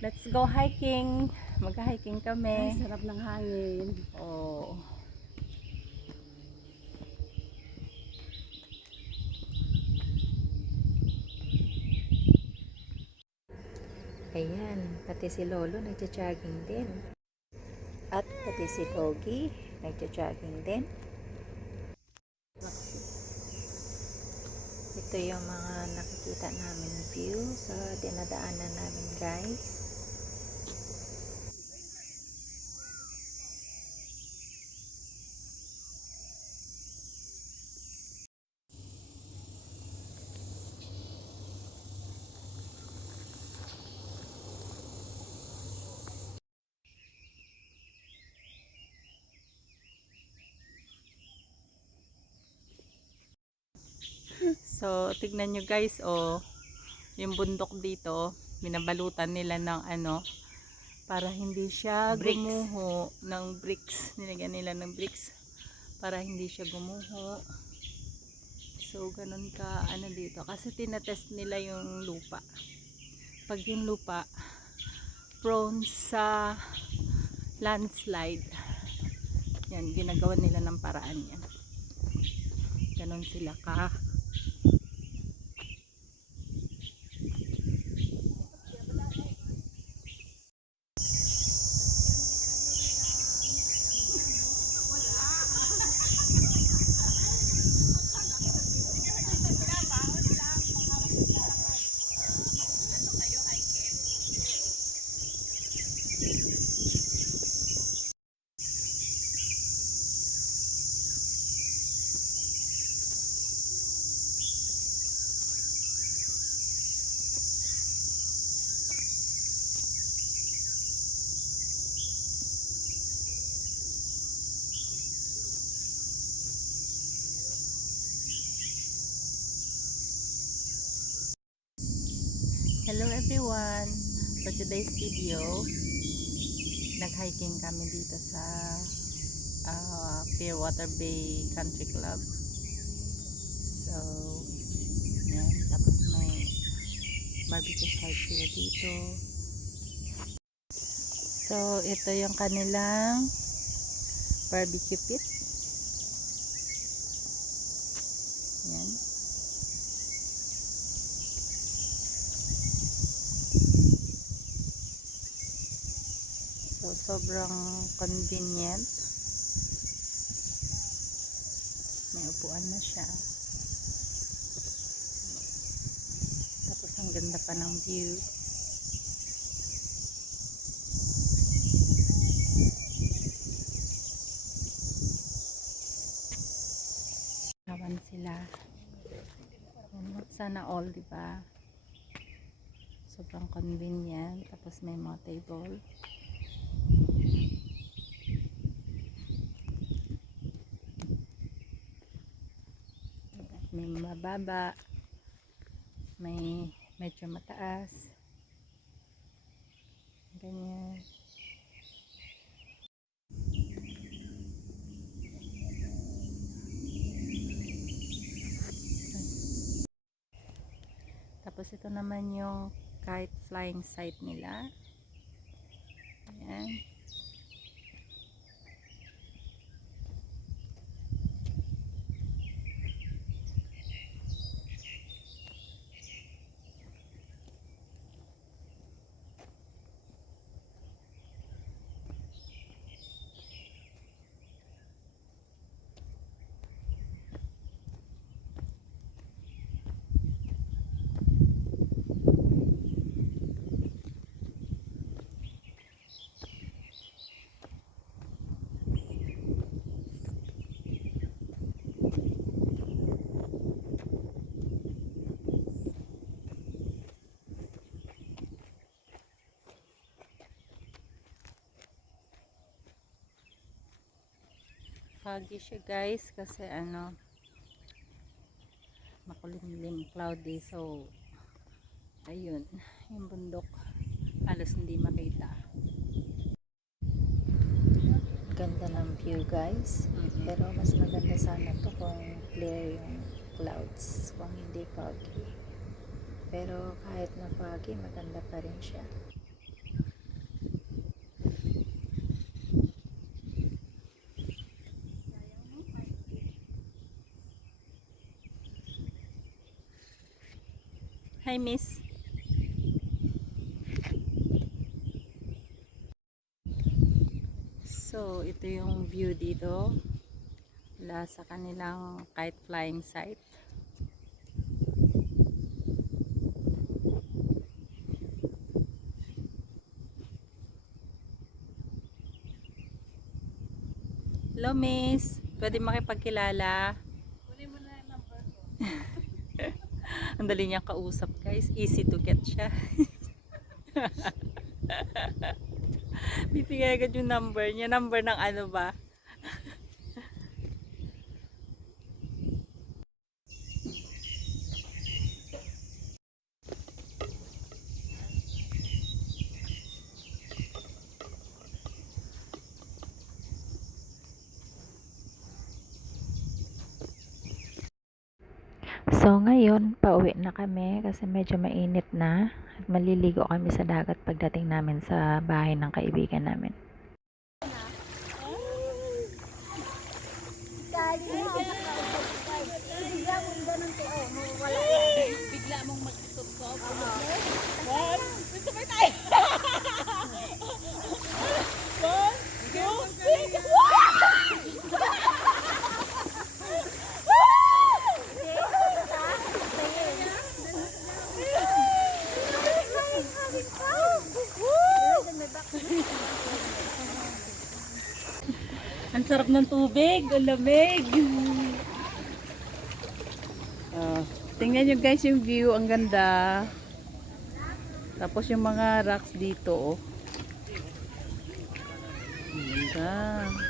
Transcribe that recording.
Let's go hiking. Mag-hiking Ay, kami. sarap ng hangin. Oh. Ayan, pati si Lolo nagja-jogging din. At pati si Logie nagja-jogging din. Ito yung mga nakikita namin view sa dinadaanan namin, guys. So, tignan nyo guys, oh, yung bundok dito, binabalutan nila ng ano, para hindi siya Bricks. gumuho ng bricks. Nilagyan nila ng bricks para hindi siya gumuho. So, ganun ka, ano dito. Kasi tinatest nila yung lupa. Pag yung lupa, prone sa landslide, yan, ginagawa nila ng paraan yan. Ganun sila ka. Hello everyone! For today's video, nag-hiking kami dito sa Clearwater Bay Country Club. So, yan. Tapos may barbecue site sila dito. So, ito yung kanilang barbecue pit. Yan. So, sobrang convenient. May upuan na siya. Tapos, ang ganda pa ng view. Kawan sila. Sana all, diba? Sobrang convenient. Tapos, may mga table. May mababa, may medyo mataas, ganyan. Tapos ito naman yung kite flying site nila. Ayan. Foggy siya guys kasi ano, makulimlim, cloudy. So, ayun, yung bundok halos hindi makita. Ganda ng view guys. Pero mas maganda sana to kung clear yung clouds, kung hindi foggy. Pero kahit na foggy, maganda pa rin siya. Hi, miss. So, ito yung view dito. Wala sa kanilang kite flying site. Hello, miss. Pwede makipagkilala. Kunin mo na yung number ko. Ang dali niyang kausap, guys. Easy to get siya. Bibigay agad yung number niya. Number ng ano ba? So ngayon, pauwi na kami kasi medyo mainit na at maliligo kami sa dagat pagdating namin sa bahay ng kaibigan namin. Bigla mong magsusok. Ang sarap ng tubig, ang lamig. Tingnan nyo guys yung view, ang ganda. Tapos yung mga rocks dito, oh. Ang ganda.